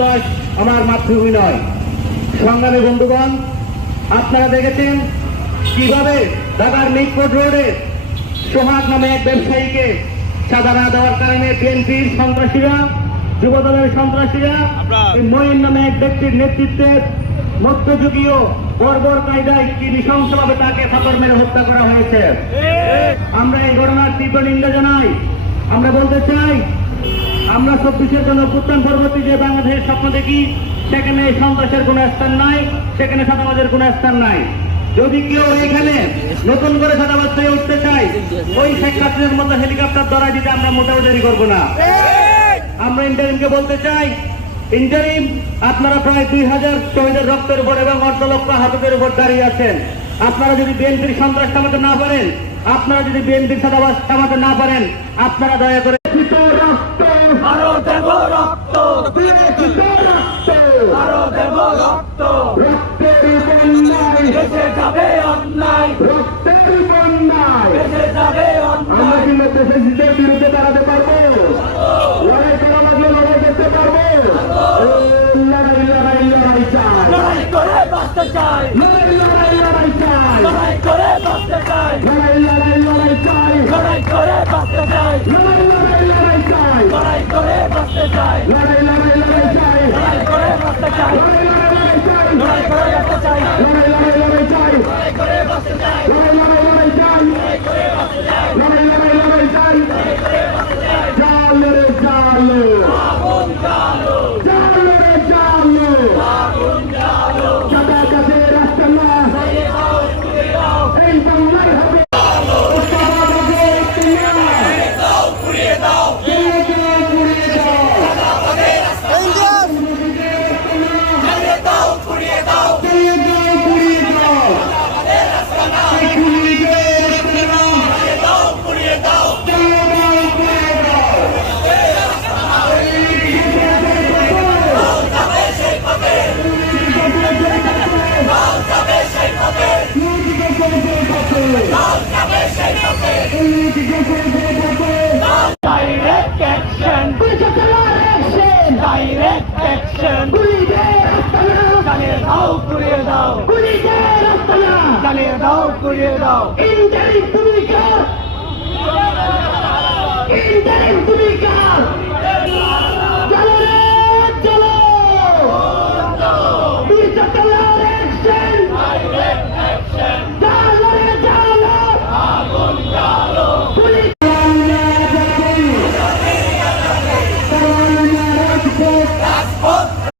আমার মাতৃভূমি নয়। সংগ্রামী বন্ধুগণ, আপনারা দেখেছেন কিভাবে ঢাকার মিটফোর্ড রোডে সোহাগ নামে এক ব্যবসায়ীকে চাঁদা না দেওয়ার কারণে বিএনপির সন্ত্রাসীরা, যুবদলের সন্ত্রাসীরা মঈন নামে এক ব্যক্তির নেতৃত্বে মধ্যযুগীয় বর্বর কায়দায় কি নৃশংসভাবে তাকে ফাঁপর মেরে হত্যা করা হয়েছে। আমরা এই ঘটনার তীব্র নিন্দা জানাই। আমরা বলতে চাই, আমরা ২৪-এর জন্য অভ্যুত্থান পরবর্তী যে বাংলাদেশের স্বপ্ন দেখি, সেখানে সন্ত্রাসের কোনো স্থান নাই, সেখানে চাঁদাবাজের কোনো স্থান নাই। যদি কেউ এখানে নতুন করে চাঁদাবাজ হয়ে উঠতে চায়, ওই শেখ হাসিনার মতো হেলিকপ্টার দ্বারা দিতে আমরা মোটেও দেরি করবো না। আমরা ইন্টারিমকে বলতে চাই, ইন্টারিম আপনারা প্রায় ২,০০০ শহীদের রক্তের উপর এবং ৮ লক্ষ আহতদের উপর দাঁড়িয়ে আছেন। আপনারা যদি বিএনপির সন্ত্রাস থামাতে না পারেন, আপনারা যদি বিএনপির চাঁদাবাজ থামাতে না পারেন, আপনারা দয়া করে আরো দেব রক্ত, আরো দেব রক্ত, বেঁচে যাবে অন্যায়, বেঁচে যাবে অন্যায়। আমরা দেশের বিরুদ্ধে দাঁড়াতে পারবো, লড়াই করা লাগলে লড়াই করতে পারবো। লড়াই করে বাঁচতে চাই, লড়াই চাই, লড়াই করে বাঁচতে চাই, লড়াই চাই, লড়াই করে বাঁচতে চাই, লড়াই চাই, লড়াই করে বাঁচতে চাই, লড়াই চাই, লড়াই করে বাঁচতে চাই, লড়াই করে বাঁচতে চাই, লড়াই চাই, লড়াই করে বাঁচতে চাই, লড়াই চাই, লড়াই করে বাঁচতে চাই, লড়াই চাই। লড়াই করে বাঁচতে চাই। জালো রে জালো, আগুন জ্বালো, জালো রে জালো, আগুন জ্বালো, সাদা কাছে রাস্তা না, পুড়িয়ে দাও, পুড়িয়ে দাও, এই বাংলায় হবে সাদা কাছে রাস্তা না, পুড়িয়ে দাও, পুড়িয়ে দাও, পুড়িয়ে দাও, জ্বালিয়ে দাও, পুড়িয়ে দাও, পুড়িয়ে দাও, পুড়িয়ে দাও, এই খুনিকে রাস্তা না, জ্বালিয়ে দাও, পুড়িয়ে দাও, জ্বালো দাও, পুড়িয়ে দাও। যাবে সেই পথে, যাবে সেই পথে, যাবে সেই পথে। Direct action, direct action, জ্বালিয়ে দাও, পুড়িয়ে দাও, জ্বালিয়ে দাও, পুড়িয়ে দাও। তুমি কার?